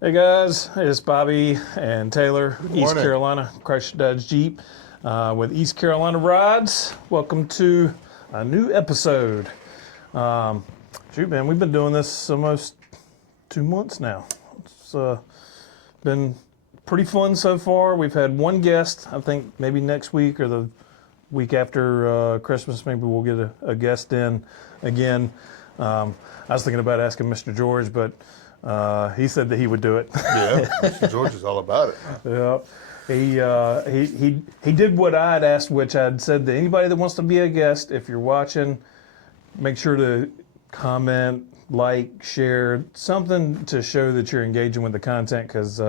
Hey guys, it's Bobby and Taylor, East morning. Carolina, Chrysler Dodge Jeep with East Carolina Rides. Welcome to a new episode. Shoot, man, we've been doing this almost 2 months now. It's been pretty fun so far. We've had one guest. I think maybe next week or the week after Christmas, maybe we'll get a guest in again. I was thinking about asking Mr. George, but he said that he would do it. Yeah, Mr. George is all about it. Yeah, he did what I had asked, which I'd said to anybody that wants to be a guest, if you're watching, make sure to comment, like, share, something to show that you're engaging with the content, because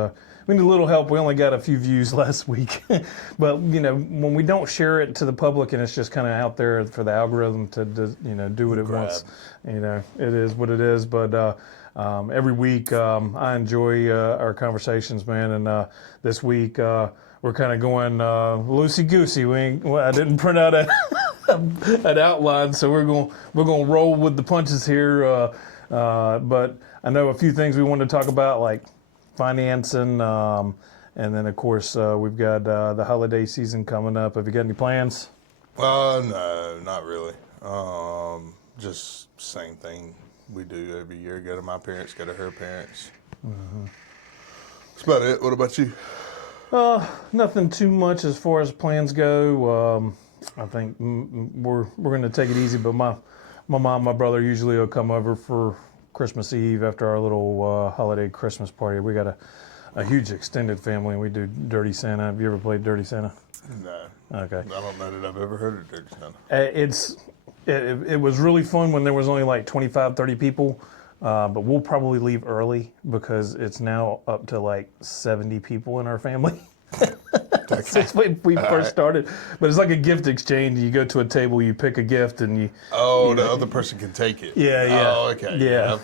we need a little help. We only got a few views last week. But, you know, when we don't share it to the public and it's just kind of out there for the algorithm to do what it wants, it is what it is. But every week I enjoy our conversations, man. And this week we're kind of going loosey-goosey. I didn't print out an outline, so we're going to roll with the punches here. But I know a few things we wanted to talk about, like financing, and then of course we've got the holiday season coming up. Have you got any plans? No, not really. Just same thing we do every year. Go to my parents, go to her parents. Mm-hmm. That's about it. What about you? Nothing too much as far as plans go. I think we're going to take it easy, but my mom, my brother usually will come over for Christmas Eve after our little holiday Christmas party. We got a huge extended family, and we do Dirty Santa. Have you ever played Dirty Santa? No. Okay. I don't know that I've ever heard of Dirty Santa. It was really fun when there was only like 25, 30 people, but we'll probably leave early because it's now up to like 70 people in our family. Since we first started. But it's like a gift exchange. You go to a table, you pick a gift, and you... Oh, the other person can take it. Yeah, yeah. Oh, okay. Yeah.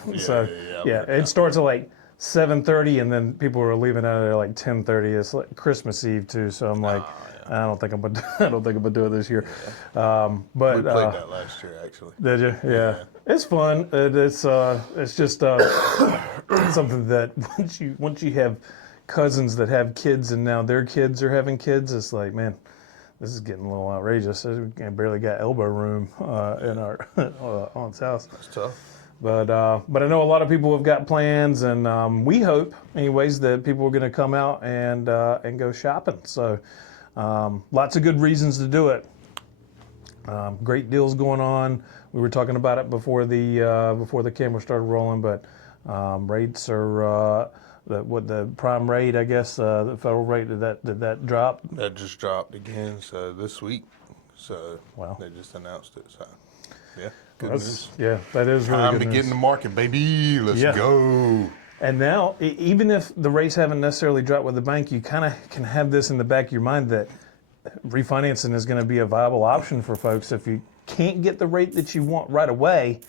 It starts at like 7:30, and then people are leaving out at like 10:30. It's like Christmas Eve too, so I'm like, I don't think I'm gonna do it this year. But we played that last year, actually. Did you? Yeah. It's fun. It's just something that once you have cousins that have kids and now their kids are having kids, it's like, man, this is getting a little outrageous. I barely got elbow room in our aunt's house. That's tough. But I know a lot of people have got plans, and we hope, anyways, that people are going to come out and go shopping. So lots of good reasons to do it. Great deals going on. We were talking about it before the camera started rolling, but rates are the prime rate, I guess, the federal rate, did that drop? That just dropped again. So this week, wow. They just announced it. So yeah. Good news. news. Yeah, that is really Time good to news. get in the market, baby. Let's go. And now, even if the rates haven't necessarily dropped with the bank, you kind of can have this in the back of your mind that refinancing is going to be a viable option for folks. If you can't get the rate that you want right away,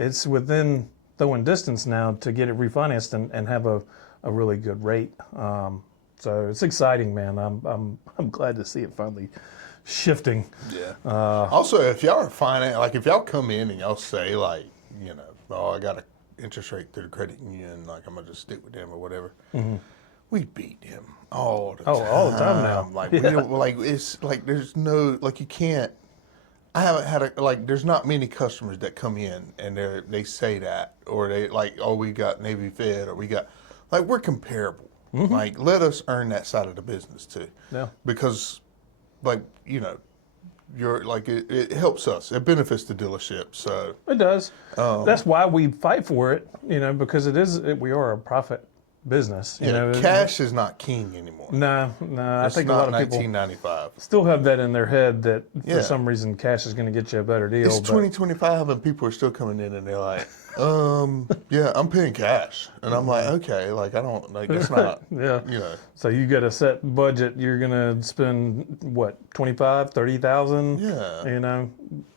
it's within throwing distance now to get it refinanced and have a really good rate. So it's exciting, man. I'm glad to see it finally shifting. Yeah. Also, if y'all are if y'all come in and y'all say like, I got an interest rate through the credit union, like I'm gonna just stick with them or whatever. Mm-hmm. We beat them all the time. All the time now. Like we don't, like it's like there's no you can't. I haven't had there's not many customers that come in and they say that, or they like, oh, we got Navy Fed, or we got we're comparable. Mm-hmm. Like, let us earn that side of the business too. Yeah. Because you're it helps us. It benefits the dealership. So it does. That's why we fight for it. Because we are a profit business. Cash is not king anymore. No. I think a lot of people 1995 still have that in their head that for some reason cash is going to get you a better deal. It's 2025 and people are still coming in and they're like, yeah, I'm paying cash, and I'm like, okay, I don't that's not. Yeah. So you got a set budget. You're going to spend what, 25, 30,000? Yeah.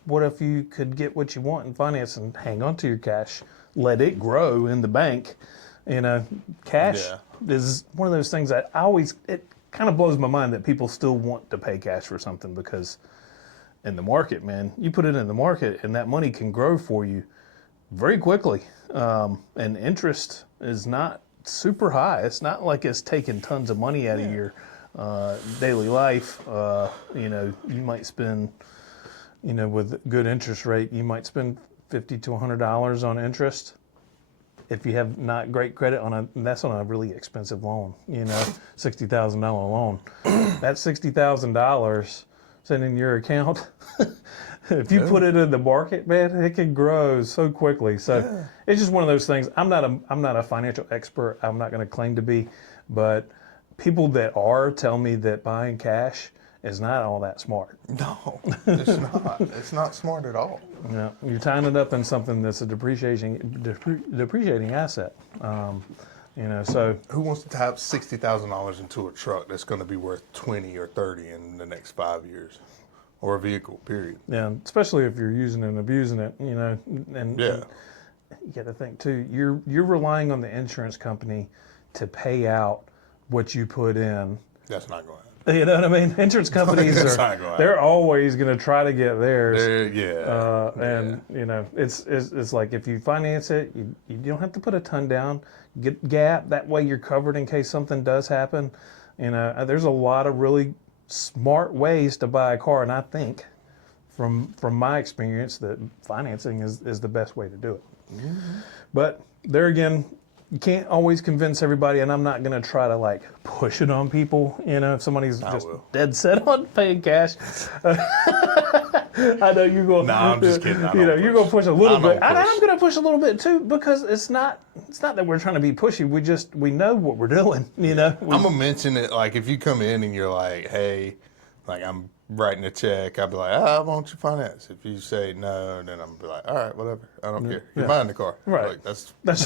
What if you could get what you want in finance and hang on to your cash, let it grow in the bank? Cash is one of those things that it kind of blows my mind that people still want to pay cash for something, because in the market, man, you put it in the market and that money can grow for you very quickly. And interest is not super high. It's not like it's taking tons of money out of your daily life. You might spend, with good interest rate, you might spend $50 to $100 on interest. If you have not great credit that's on a really expensive loan, $60,000 loan. That $60,000 sitting in your account, if you put it in the market, man, it can grow so quickly. So it's just one of those things. I'm not a financial expert. I'm not going to claim to be, but people that are tell me that buying cash is not all that smart. No, it's not. It's not smart at all. Yeah, you're tying it up in something that's a depreciating asset. So who wants to tap $60,000 into a truck that's going to be worth 20 or 30 in the next 5 years, or a vehicle? Period. Yeah, especially if you're using it and abusing it. And you got to think too. You're relying on the insurance company to pay out what you put in. That's not going to happen. You know what I mean? Insurance companies they're always going to try to get theirs. It's like if you finance it, you don't have to put a ton down. Get gap, that way you're covered in case something does happen. There's a lot of really smart ways to buy a car, and I think from my experience that financing is the best way to do it. Mm-hmm. But there again, you can't always convince everybody, and I'm not going to try to push it on people. If somebody's just dead set on paying cash, I know you're going. No, I'm just kidding. You're going to push a little bit. I'm going to push a little bit too, because it's not that we're trying to be pushy. We know what we're doing. I'm gonna mention it. Like if you come in and you're like, hey, I'm writing a check, I'll be like, why don't you finance? If you say no, then I'm be like, all right, whatever. I don't care. You're buying the car. Right. That's that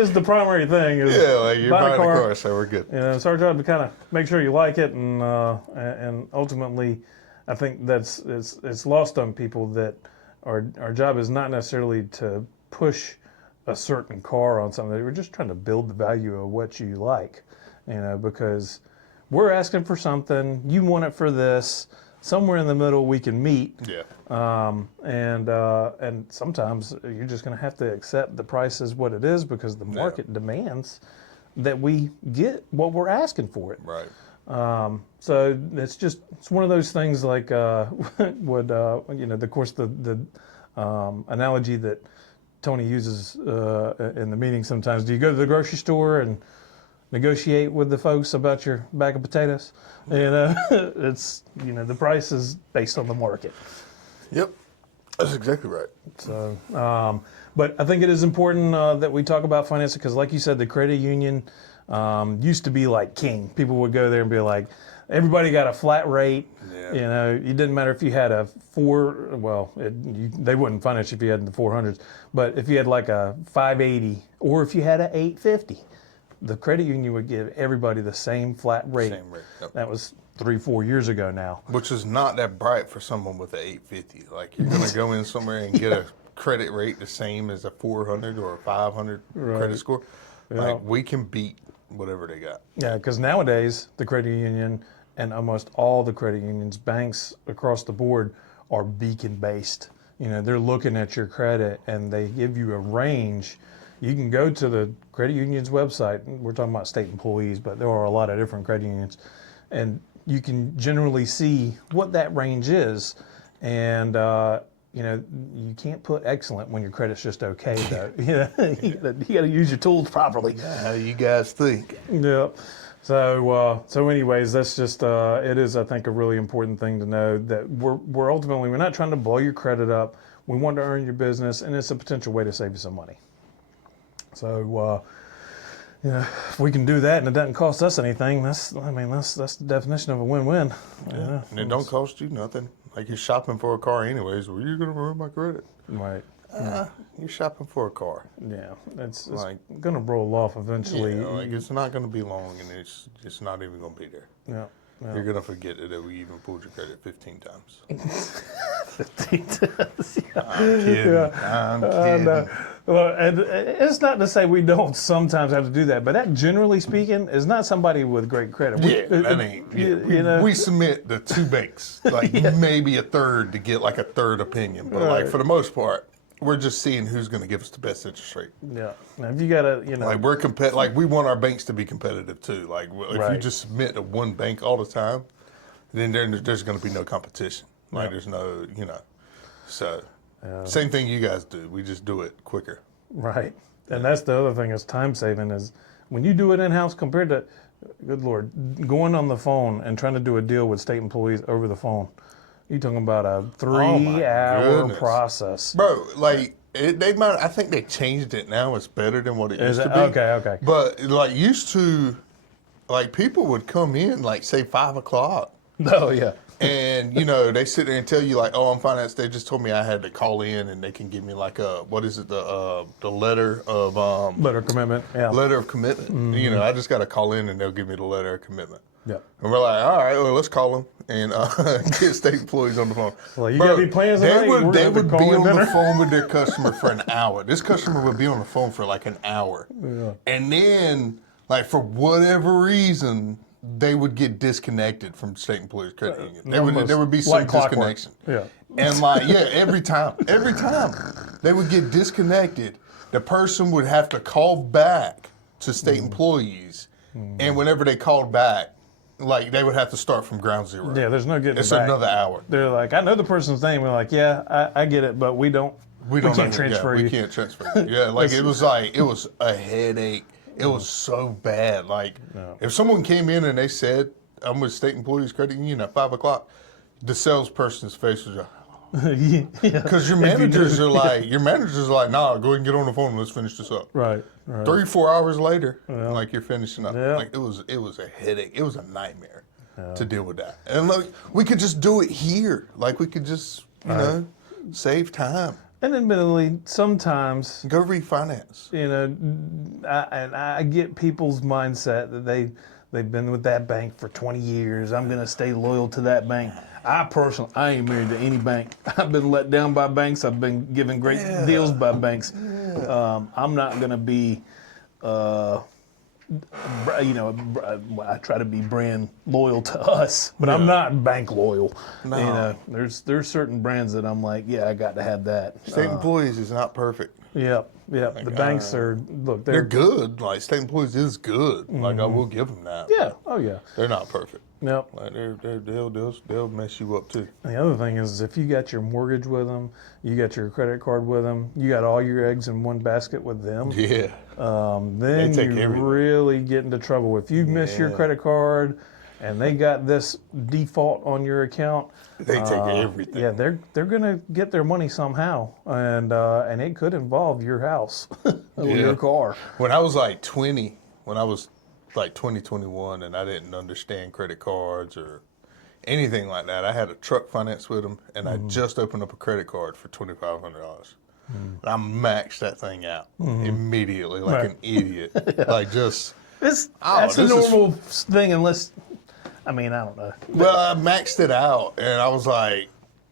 is the primary thing. Is you're buying the car, so we're good. It's our job to kind of make sure you like it, and ultimately, I think it's lost on people that our job is not necessarily to push a certain car on something. We're just trying to build the value of what you like, because we're asking for something, you want it for this, somewhere in the middle we can meet. Yeah. And sometimes you're just going to have to accept the price is what it is, because the market demands that we get what we're asking for it. Right. So it's one of those things like the analogy that Tony uses in the meeting sometimes. Do you go to the grocery store and negotiate with the folks about your bag of potatoes? It's the price is based on the market. Yep, that's exactly right. So, but I think it is important that we talk about financing, because, like you said, the credit union used to be like king. People would go there and be like, everybody got a flat rate. Yeah. It didn't matter if you had a they wouldn't finance if you had in the 400s, but if you had like a 580 or if you had a 850. The credit union would give everybody the same flat rate. Same rate. Yep. That was 3-4 years ago now. Which is not that bright for someone with an 850. Like you're going to go in somewhere and get a credit rate the same as a 400 or a 500 credit score. Yeah. Like we can beat whatever they got. Yeah, because nowadays the credit union and almost all the credit unions, banks across the board, are beacon based. They're looking at your credit and they give you a range. You can go to the credit union's website. We're talking about state employees, but there are a lot of different credit unions. And you can generally see what that range is. And, you can't put excellent when your credit's just okay, though. You got to use your tools properly. How you guys think? Yeah. So anyways, that's just, it is, I think, a really important thing to know that we're ultimately, we're not trying to blow your credit up. We want to earn your business, and it's a potential way to save you some money. So, if we can do that and it doesn't cost us anything, that's the definition of a win-win. Yeah. And it don't cost you nothing. Like you're shopping for a car anyways. Well, you're going to ruin my credit. Right. You're shopping for a car. Yeah. It's going to roll off eventually. Yeah, it's not going to be long, and it's not even going to be there. Yeah. Yeah. You're going to forget that we even pulled your credit 15 times. 15 times. Yeah. I'm kidding. I'm kidding. Well, and it's not to say we don't sometimes have to do that, but that, generally speaking, is not somebody with great credit. That ain't. We submit the 2 banks, maybe a third to get like a third opinion, but like for the most part, we're just seeing who's going to give us the best interest rate. Yeah. Now, if you got to, Like we're like we want our banks to be competitive too. Like if you Right. just submit to one bank all the time, then there's going to be no competition. Like Yeah. there's no, so same thing you guys do. We just do it quicker. right. And that's the other thing is time saving is when you do it in-house compared to, good Lord, going on the phone and trying to do a deal with state employees over the phone. You're talking about a 3-hour goodness. process. Bro, like I think they changed it now. It's better than what it used to be. Okay. But like used to, like people would come in like say 5 o'clock. Oh, yeah. And they sit there and tell you like, oh, I'm financed. They just told me I had to call in, and they can give me like the letter of Letter of commitment. Yeah. letter of commitment. Mm-hmm. I just got to call in, and they'll give me the letter of commitment. Yeah. And we're like, all right, well, let's call them and get state employees on the phone. Well, you got any plans They tonight? We're would, they gonna would call be in on the dinner. phone with their customer for an hour. This customer would be on the phone for like an hour. Yeah. And then, like, for whatever reason, they would get disconnected from state employees credit union. There would be some like clockwork. disconnection. Yeah. And like, every time they would get disconnected, the person would have to call back to state employees. And whenever they called back, like they would have to start from ground zero. Yeah, there's no getting It's it back. another hour. They're like, I know the person's name. We're like, yeah, I get it, but we don't can't know- transfer you. We can't transfer you. Yeah, like it was a headache. It was so bad. Like if someone came in and they said, I'm with state employees credit union at 5 o'clock, the salesperson's face was because your managers are like, nah, go ahead and get on the phone and let's finish this up. Right. 3-4 hours later, like you're finishing up. Yeah. Like it was a headache. It was a nightmare to deal with that. And like we could just do it here. Like we could just, save time. And admittedly, sometimes, Go refinance. I get people's mindset that they've been with that bank for 20 years. I'm going to stay loyal to that bank. I ain't married to any bank. I've been let down by banks. I've been given great deals by banks. I'm not going to be, I try to be brand loyal to us, but I'm not bank loyal. No. There's certain brands that I'm like, yeah, I got to have that. State employees is not perfect. Yeah. The banks are, look, They're good. Like state employees is good. Like I will give them that. Yeah. Oh, yeah. They're not perfect. Yep. Like they'll mess you up too. And the other thing is if you got your mortgage with them, you got your credit card with them, you got all your eggs in one basket with them, Yeah. then take you everything. really get into trouble. If you miss your credit card and they got this default on your account, They take everything. yeah, they're gonna get their money somehow, and it could involve your house or your car. When I was like 20, when I was like 21 and I didn't understand credit cards or anything like that, I had a truck finance with them and I just opened up a credit card for $2,500. I maxed that thing out immediately like an idiot. Like just, That's this a is- normal thing, unless, I don't know. well, I maxed it out and I was like,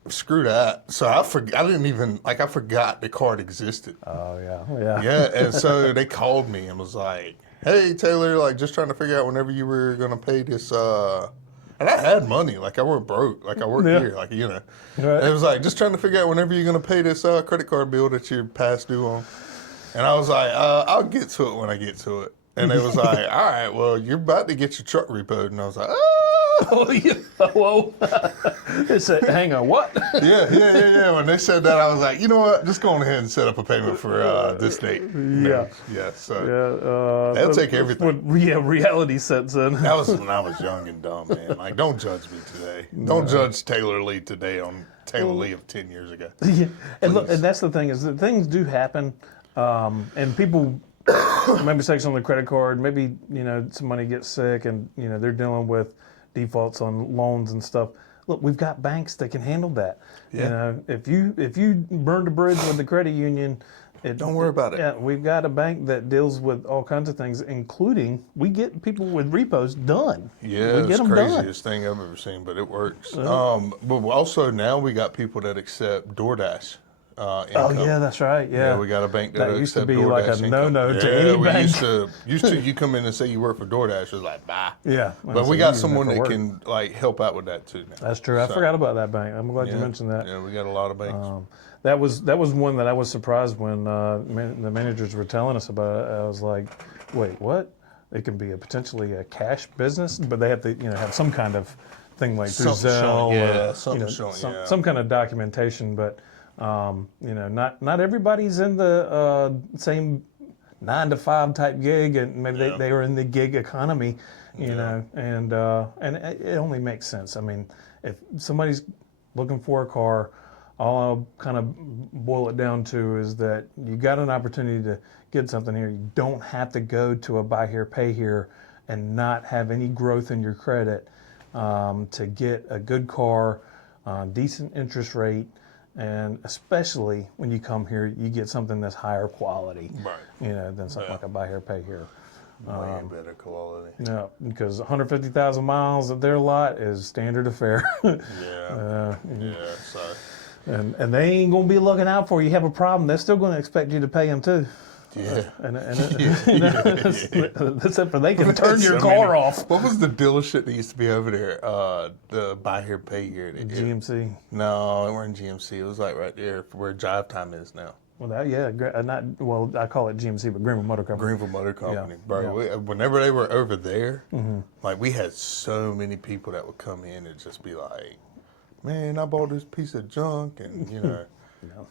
screw that. So I forgot the card existed. Oh yeah. Yeah, and so they called me and was like, hey, Taylor, like just trying to figure out whenever you were going to pay this. And I had money, like I weren't broke, like I worked here, like, Right. And it was like, just trying to figure out whenever you're going to pay this credit card bill that you're past due on. And I was like, I'll get to it when I get to it. And it was like, all right, well, you're about to get your truck repoed. And I was like, Oh yeah. Whoa. It said, hang on, what? yeah. When they said that, I was like, you know what? Just go on ahead and set up a payment for this date. Yeah. Yeah, so They'll take everything. Reality sets in. that was when I was young and dumb, man. Like, don't judge me today. Don't judge Taylor Lee today on Taylor Lee of 10 years ago. Yeah. And look, and that's the thing is that things do happen, and people maybe mistakes on the credit card. Maybe somebody gets sick, and they're dealing with defaults on loans and stuff. Look, we've got banks that can handle that. Yeah. If you burned a bridge with the credit union, Don't worry about it. Yeah, we've got a bank that deals with all kinds of things, including we get people with repos done. Yeah, we it's get the them done. craziest thing I've ever seen, but it works. But also now we got people that accept DoorDash. Oh Income. yeah, that's right. Yeah, We got a bank that used to accept be DoorDash like a income. no-no to Yeah, any we bank. used to you come in and say you work for DoorDash, it was like bye. Yeah, But so we you got use them someone for that work. can like help out with that too now. That's true. I So, forgot about that bank. I'm glad you mentioned that. Yeah, we got a lot of banks. that was one that I was surprised when the managers were telling us about it. I was like, wait, what? It can be potentially a cash business, but they have to have some kind of thing like through Something Zelle showing, yeah, or something showing, yeah. some kind of documentation. But not everybody's in the same 9 to 5 type gig, and maybe Yeah. they were in the gig economy, you Yeah. know, and it only makes sense. I mean, if somebody's looking for a car, all I'll kind of boil it down to is that you got an opportunity to get something here. You don't have to go to a buy here, pay here, and not have any growth in your credit to get a good car, decent interest rate, and especially when you come here, you get something that's higher quality, Right. than something like a buy here, pay here. Way better quality. No, because 150,000 miles of their lot is standard affair. Yeah. Yeah. So. And they ain't gonna be looking out for you. You have a problem, they're still gonna expect you to pay them too. Yeah. Except for they can turn your car off. What was the dealership that used to be over there? The buy here, pay here. GMC. No, it weren't GMC. It was like right there where Drive Time is now. Well, I call it GMC, but Greenville Motor Company. Greenville Motor Company, bro. Yeah. Whenever they were over there, like we had so many people that would come in and just be like, "Man, I bought this piece of junk," and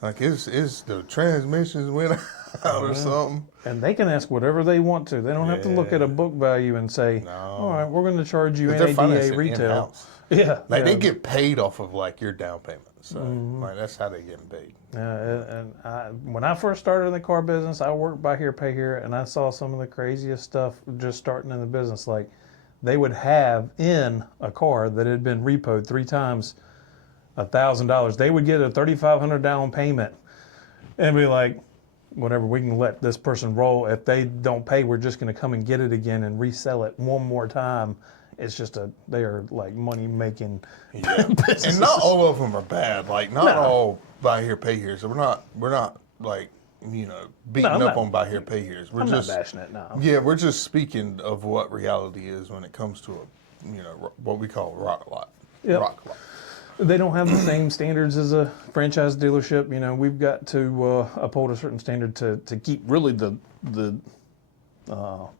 like it's the transmissions went out or something. And they can ask whatever they want to. They don't have to look at a book value and say, "All right, we're going to charge you They're NADA financing retail." in-house. Yeah, Like they get paid off of like your down payment, so like that's how they getting paid. When I first started in the car business, I worked buy here, pay here, and I saw some of the craziest stuff just starting in the business. Like they would have in a car that had been repoed 3 times $1,000. They would get a $3,500 down payment and be like, whatever, we can let this person roll. If they don't pay, we're just going to come and get it again and resell it one more time. It's just they are like money making businesses. And not all of them are bad. Like not all buy here, pay here. So we're not like beating up on buy here, pay here's. We're I'm just not bashing it, no. Yeah, we're just speaking of what reality is when it comes to what we call rock lot. Yep. Rock lot. They don't have the same standards as a franchise dealership. We've got to uphold a certain standard to keep really the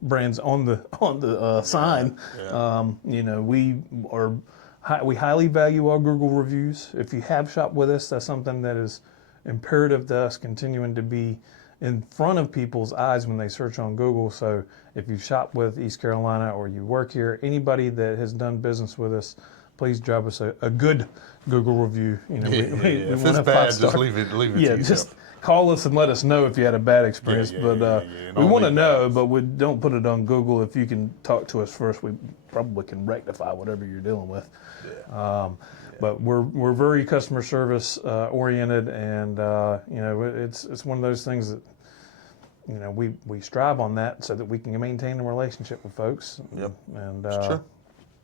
brands on the sign. Yeah. We highly value our Google reviews. If you have shopped with us, that's something that is imperative to us, continuing to be in front of people's eyes when they search on Google. So if you've shopped with East Carolina or you work here, anybody that has done business with us, please drop us a good Google review. If it's bad, just leave it. Yeah, to just yourself. call us and let us know if you had a bad experience. We want to know, but we don't put it on Google. If you can talk to us first, we probably can rectify whatever you're dealing with. But we're very customer service oriented, and it's one of those things that we strive on that so that we can maintain a relationship with folks. Yep. And It's true.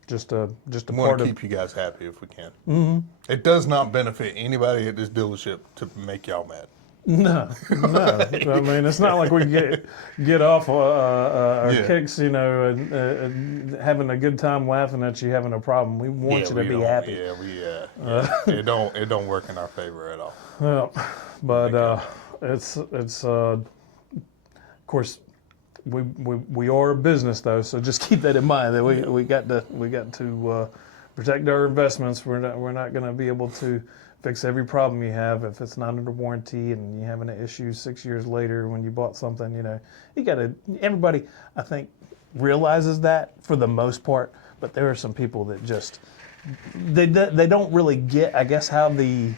just a We part want to of keep you guys happy if we can. Mm-hmm. It does not benefit anybody at this dealership to make y'all mad. No. I mean, it's not like we get off our kicks, and having a good time laughing at you having a problem. We want you to be happy. It don't work in our favor at all. Well, but it's of course we are a business though, so just keep that in mind that we got to protect our investments. We're not going to be able to fix every problem you have if it's not under warranty and you're having an issue 6 years later when you bought something. You got to. Everybody, I think, realizes that for the most part, but there are some people that just they don't really get, I guess, they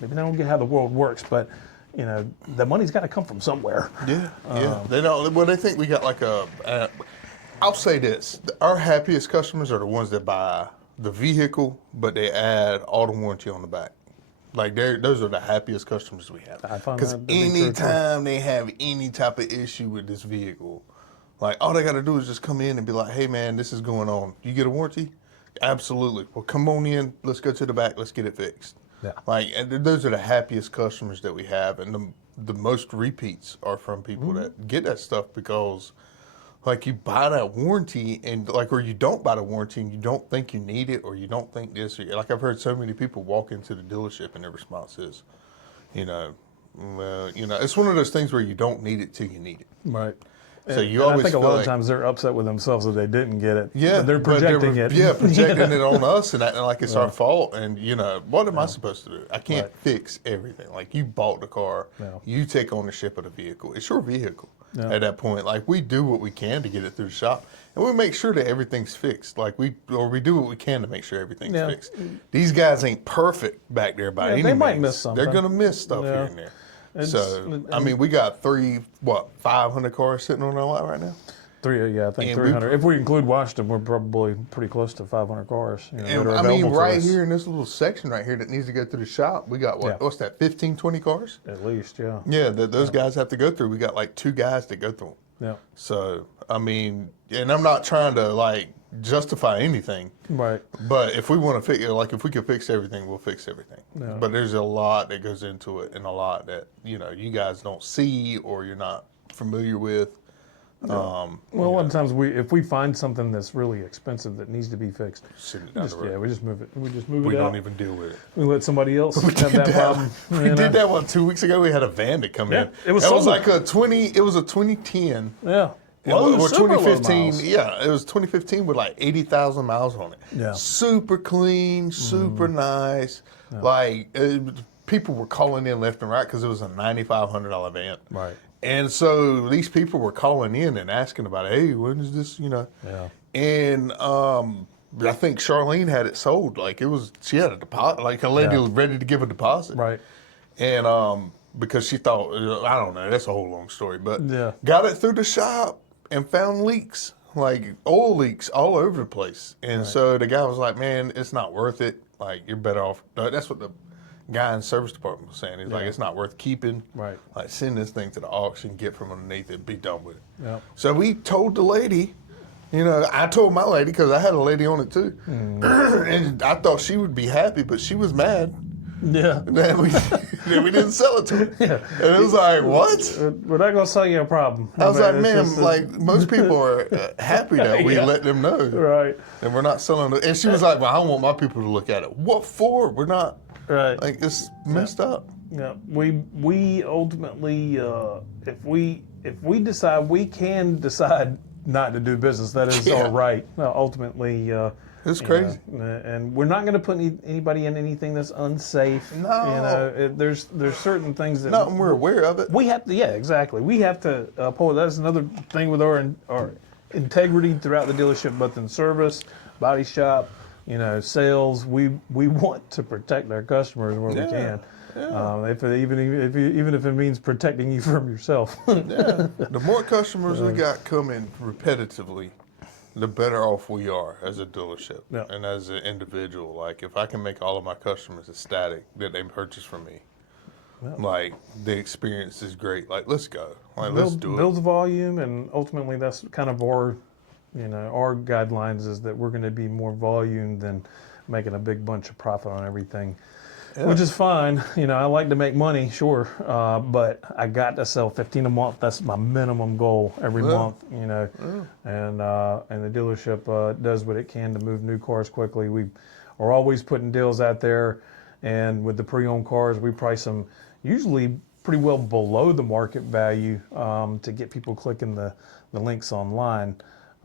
don't get how the world works, but the money's got to come from somewhere. Yeah. They don't. Well, they think we got like I'll say this: our happiest customers are the ones that buy the vehicle, but they add all the warranty on the back. Like those are the happiest customers we have. Because anytime they have any type of issue with this vehicle, like all they got to do is just come in and be like, "Hey, man, this is going on. You get a warranty? Absolutely. Well, come on in. Let's go to the back. Let's get it fixed." Yeah. Like, and those are the happiest customers that we have, and the most repeats are from people that get that stuff because, like, you buy that warranty and or you don't buy the warranty and you don't think you need it or you don't think this. Like I've heard so many people walk into the dealership and their response is, It's one of those things where you don't need it till you need it. Right. So you And always I think a feel lot like, of times they're upset with themselves that they didn't get it. yeah, But they're projecting it. Yeah, projecting it on us and acting like it's our fault. And what am I supposed to do? I can't fix everything. Like, you bought the car, you take ownership of the vehicle. It's your vehicle at that point. Like, we do what we can to get it through the shop, and we make sure that everything's fixed. Like, we do what we can to make sure everything's fixed. These guys ain't perfect back there by any means. They might miss something. They're gonna miss stuff here and there. We got 500 cars sitting on our lot right now? I think 300. If we include Washington, we're probably pretty close to 500 cars. Right here in this little section right here that needs to go through the shop, we got what's that, 15, 20 cars? At least, yeah. Yeah, those guys have to go through. We got like 2 guys that go through them. Yeah. So, and I'm not trying to justify anything. Right. But if we want to fix it, if we can fix everything, we'll fix everything. Yeah. But there's a lot that goes into it, and a lot that you guys don't see or you're not familiar with. Well, a lot of times if we find something that's really expensive that needs to be fixed, send it down the road. Yeah, we just move it. We We out. don't even deal with it. We let somebody else have that problem. We did that 2 weeks ago. We had a van that come in. It was like a 2010. Yeah. Or 2015, it was 2015 with like 80,000 miles on it. Yeah. Super clean, super nice. Yeah. People were calling in left and right because it was a $9,500 van. Right. And so these people were calling in and asking about, hey, when is this, Yeah. And I think Charlene had it sold. She had a deposit, a lady was ready to give a deposit. Right. And because she thought, I don't know, that's a whole long story, but Yeah. got it through the shop and found leaks, oil leaks all over the place. And so the guy was like, man, it's not worth it. You're better off. That's what the guy in the service department was saying. He's like, it's not worth keeping. Right. Send this thing to the auction, get from underneath it, be done with it. Yep. So we told the lady, I told my lady, because I had a lady on it too. And I thought she would be happy, but she was mad. Yeah. That we didn't sell it to her. Yeah. And it was like, what? We're not going to sell you a problem. I was like, man, most people are happy that we let them know. Right. And we're not selling it. And she was like, well, I don't want my people to look at it. What for? We're not. Right. It's messed up. Yeah. We ultimately, if we decide, we can decide not to do business. That is our right. Ultimately, it's crazy. And we're not going to put anybody in anything that's unsafe. No. There's certain things that Nothing we're aware of it. we have to. Yeah, exactly. We have to uphold. That's another thing with our integrity throughout the dealership, both in service, body shop, sales. We want to protect our customers where we can. Yeah. Even if it means protecting you from yourself. Yeah. The more customers we got coming repetitively, the better off we are as a dealership and as an individual. If I can make all of my customers ecstatic that they purchase from me, the experience is great. Let's go. Let's do it. Builds volume, and ultimately that's kind of our guidelines is that we're going to be more volume than making a big bunch of profit on everything. Yeah. Which is fine. I like to make money, sure, but I got to sell 15 a month. That's my minimum goal every month. And the dealership does what it can to move new cars quickly. We are always putting deals out there, and with the pre-owned cars, we price them usually pretty well below the market value to get people clicking the links online,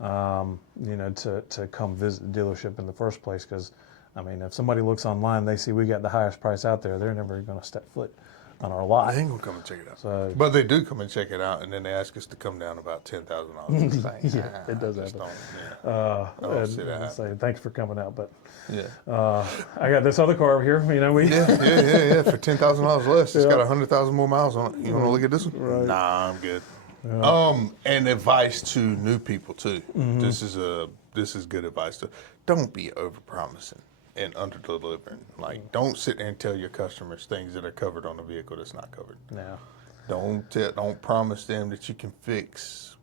to come visit the dealership in the first place. Because if somebody looks online, they see we got the highest price out there, they're never going to step foot on our lot. They ain't going to come and check it out. So, but they do come and check it out, and then they ask us to come down about $10,000. Yeah, it does happen. I don't see that. Say thanks for coming out, but yeah, I got this other car over here. Yeah, for $10,000 less, it's got 100,000 more miles on it. You want to look at this one? Right. Nah, I'm good. Yeah. And advice to new people too. Mm-hmm. This is good advice too. Don't be over-promising and under-delivering. Don't sit there and tell your customers things that are covered on a vehicle that's not covered. No. Don't promise them that you can fix,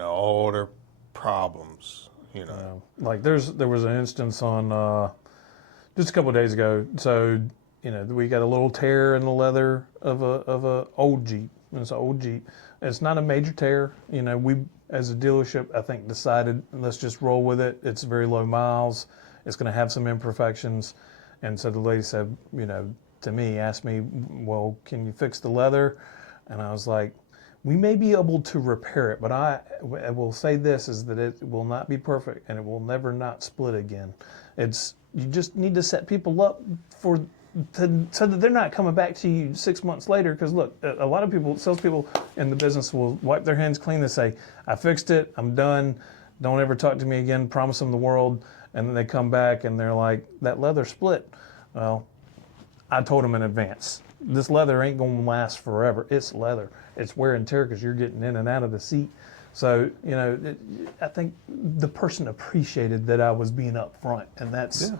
all their problems. There was an instance on just a couple of days ago. So we got a little tear in the leather of a old Jeep. It's an old Jeep. It's not a major tear. We as a dealership, I think, decided let's just roll with it. It's very low miles. It's going to have some imperfections. And so the lady said, to me, asked me, well, can you fix the leather? And I was like, we may be able to repair it, but I will say this, is that it will not be perfect and it will never not split again. You just need to set people up so that they're not coming back to you 6 months later. Because look, a lot of people, salespeople in the business will wipe their hands clean and say, I fixed it, I'm done, don't ever talk to me again, promise them the world. And then they come back and they're like, that leather split. Well, I told them in advance, this leather ain't going to last forever. It's leather. It's wear and tear because you're getting in and out of the seat. So, I think the person appreciated that I was being upfront. And that's,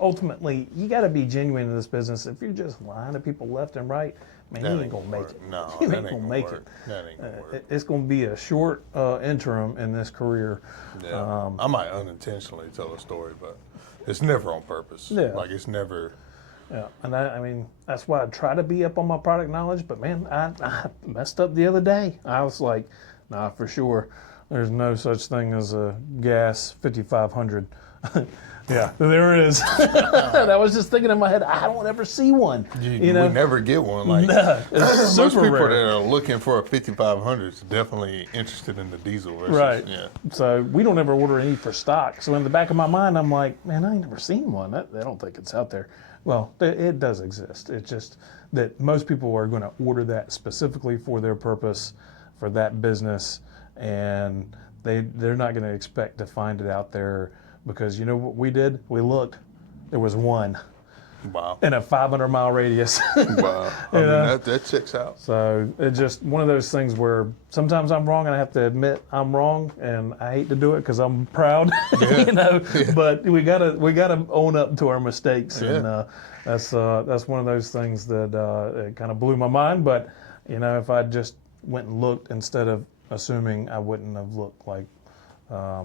ultimately, you got to be genuine in this business. If you're just lying to people left and right, man, you ain't going to make it. No, you ain't going to make it. That ain't going to work. It's going to be a short interim in this career. Yeah. I might unintentionally tell a story, but it's never on purpose. Yeah. Like, it's never... Yeah, and I mean, that's why I try to be up on my product knowledge, but man, I messed up the other day. I was like, nah, for sure, there's no such thing as a gas 5500. Yeah, there is. I was just thinking in my head, I don't ever see one. We never get one. Like, nah, it's most super people rare. that are looking for a 5500 is definitely interested in the diesel version. Right. Yeah. So we don't ever order any for stock. So in the back of my mind, I'm like, man, I ain't never seen one. I don't think it's out there. Well, it does exist. It's just that most people are going to order that specifically for their purpose, for that business, and they're not going to expect to find it out there, because you know what we did? We looked. There was one. Wow. In a 500-mile radius. Wow. I mean, that checks out. So it's just one of those things where sometimes I'm wrong and I have to admit I'm wrong, and I hate to do it because I'm proud, Yeah. But we gotta own up to our mistakes, Yeah. and that's one of those things that it kind of blew my mind. But if I just went and looked instead of assuming, I wouldn't have looked like, I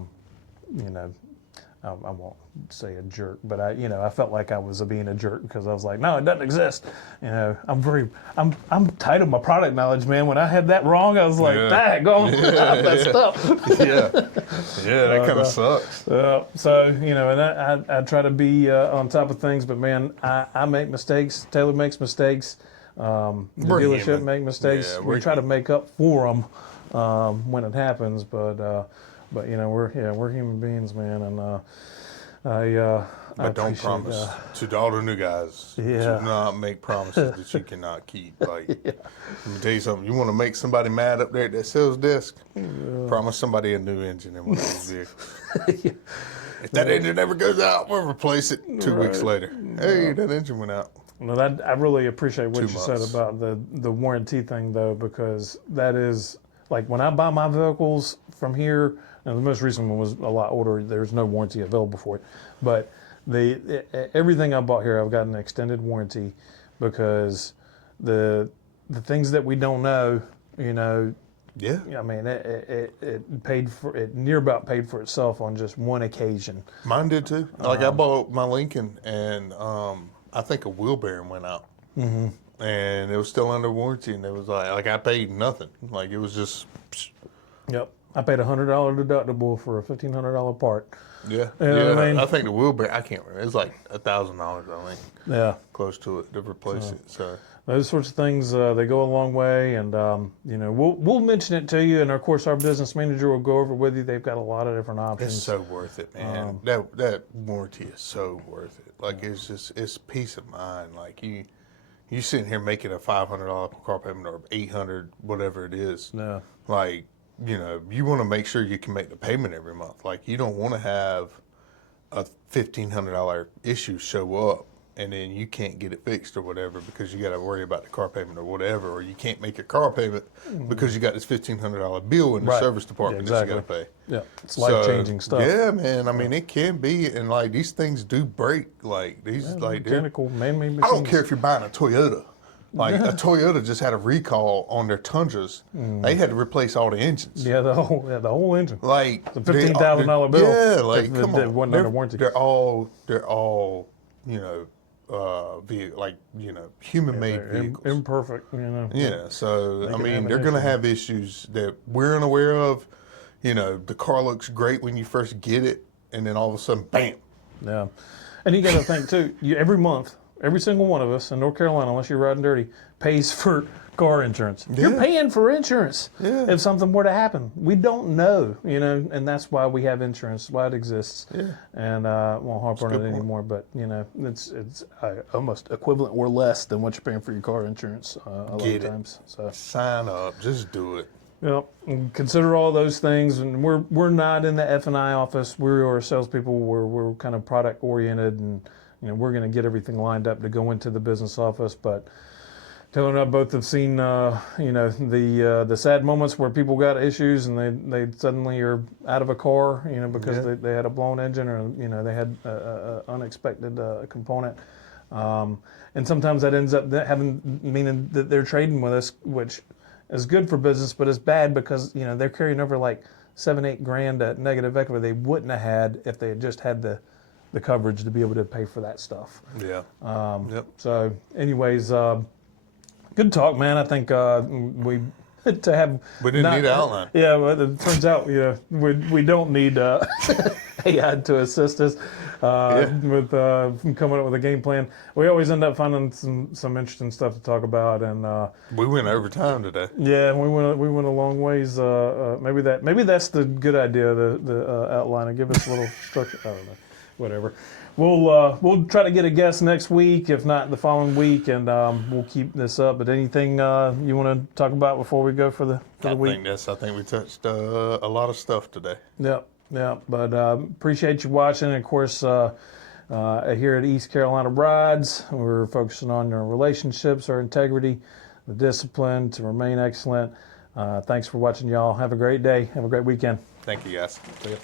won't say a jerk, but I felt like I was being a jerk because I was like, no, it doesn't exist. I'm tight on my product knowledge, man. When I had that wrong, I was like, daggone, I messed up. Yeah, that kind of sucks. So, and I try to be on top of things, but man, I make mistakes. Taylor makes mistakes. The dealership human. make mistakes. Yeah, we try to make up for them when it happens, but we're human beings, man, and But don't promise to all the new guys. Yeah. Do not make promises that you cannot keep. Like, let me tell you something. You want to make somebody mad up there at that sales desk? Promise somebody a new engine in one of those vehicles. If that engine never goes out, we'll replace it 2 weeks later. Hey, that engine went out. No, I really appreciate what 2 you months. said about the warranty thing, though, because that is, like, when I buy my vehicles from here, and the most recent one was a lot older, there's no warranty available for it, but everything I bought here, I've got an extended warranty, because the things that we don't know, Yeah. I mean, it paid for it, near about paid for itself on just one occasion. Mine did too. Like, I bought my Lincoln, and I think a wheel bearing went out. Mm-hmm. And it was still under warranty, and it was like I paid nothing. Like, it was just... Yep. I paid $100 deductible for a $1,500 part. Yeah. You know what I mean? I think the wheel bearing, I can't remember. It's like $1,000, I think. Yeah. Close to it to replace it. So Those sorts of things, they go a long way, and we'll mention it to you, and of course our business manager will go over with you. They've got a lot of different options. it's so worth it, man. That warranty is so worth it. Like, it's peace of mind. Like, you sitting here making a $500 car payment or $800, whatever it is. Yeah. Like, you want to make sure you can make the payment every month. Like, you don't want to have a $1,500 issue show up and then you can't get it fixed or whatever because you got to worry about the car payment or whatever, or you can't make your car payment because you got this $1,500 bill in the Right. service department Yeah, that you got to pay. Yeah, it's life-changing stuff. Yeah, man. I mean, it can be, and like, these things do break. Like, these, they're- Mechanical, man-made I machines. don't care if you're buying a Toyota. Like, a Toyota just had a recall on their Tundras. They had to replace all the engines. Yeah, the whole engine. Like, It's a $15,000 bill. Yeah, like, That come on. wasn't under warranty. They're all, human-made They're vehicles. imperfect, Yeah, so, I can mean, have they're an going to issue. have issues that we're unaware of. The car looks great when you first get it, and then all of a sudden, bam. Yeah, and you got to think too. Every month every single one of us in North Carolina, unless you're riding dirty, pays for car insurance. Yeah. You're paying for insurance Yeah. if something were to happen. We don't know, and that's why we have insurance, why it exists. Yeah. And I won't harp on it anymore, but it's almost equivalent or less than what you're paying for your car insurance a lot of times. So sign up, just do it. and consider all those things. And we're not in the F&I office. We are salespeople. We're kind of product oriented, and we're going to get everything lined up to go into the business office, but. Taylor and I both have seen, the sad moments where people got issues and they suddenly are out of a car, because they had a blown engine or they had a unexpected component, and sometimes that ends up meaning that they're trading with us, which is good for business, but it's bad because they're carrying over like $7-8 at negative equity they wouldn't have had if they had just had the coverage to be able to pay for that stuff. Yeah. So, anyways. Good talk, man. I think we didn't need an outline. Yeah, but it turns out we don't need AI to assist us with coming up with a game plan. We always end up finding some interesting stuff to talk about, and we went over time today. Yeah, we went a long ways. Maybe that's the good idea, the outline, and give us a little structure. I don't know, whatever. We'll try to get a guest next week, if not the following week, and we'll keep this up. But anything you want to talk about before we go for the week? I think we touched a lot of stuff today. Yeah. But appreciate you watching. And of course, here at East Carolina Brides, we're focusing on our relationships, our integrity, the discipline to remain excellent. Thanks for watching, y'all. Have a great day. Have a great weekend. Thank you, guys. See ya.